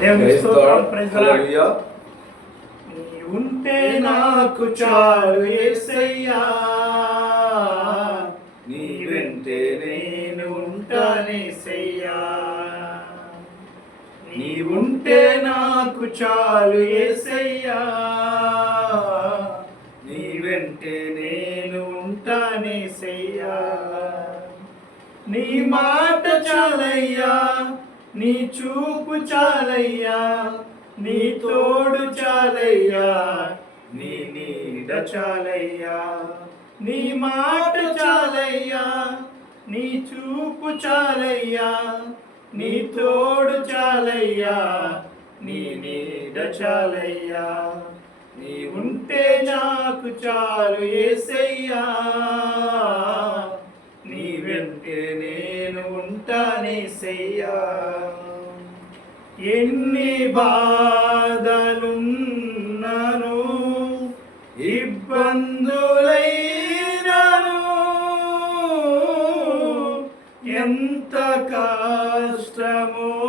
దేవునికి స్తోత్రం. Praise the lord. నీ ఉంటే నాకు చాలు యేసయ్యా, నీ వెంటే నేను ఉంటానేసయ్యా. నీ ఉంటే నాకు చాలు యేసయ్యా, నీ వెంటే నేను ఉంటానేసయ్యా. నీ మాట చాలయ్యా, నీ చూపు చాలయ్యా, నీ తోడు చాలయ్యా, నీ నీడ చాలయ్యా. నీ మాట చాలయ్యా, నీ చూపు చాలయ్యా, నీ తోడు చాలయ్యా, నీ నీడ చాలయ్యా. నీ ఉంటే నాకు చాలు యేసయ్యా, నీ వెంటే నేను ఉంటానేసయ్యా. ఎన్ని బాధలున్నను ఇబ్బందులైనను, ఎంత కష్టమొచ్చినా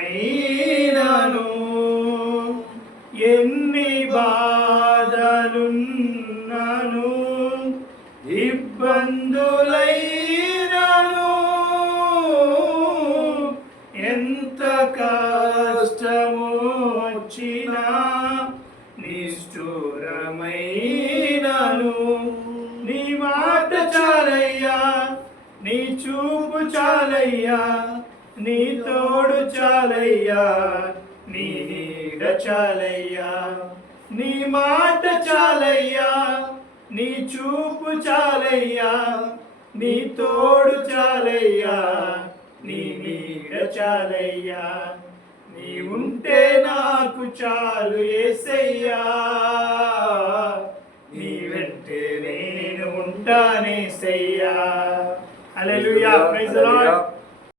నిష్ఠురమైనను, ఎన్ని బాధలున్నను ఇబ్బందులైనను, ఎంత కష్టమొచ్చినా నిష్ఠురమైనను. నీ మాట చాలయ్యా, నీ చూపు చాలయ్యా, నీ తోడు చాలయ్యా, నీ నీడ చాలయ్యా. నీ మాట చాలయ్యా, నీ చూపు చాలయ్యా, నీ తోడు చాలయ్యా, నీ నీడ చాలయ్యా. నీ ఉంటే నాకు చాలు యేసయ్యా, నీ వెంటే నేను ఉంటానేసయ్యా. హల్లెలూయా. Praise the lord.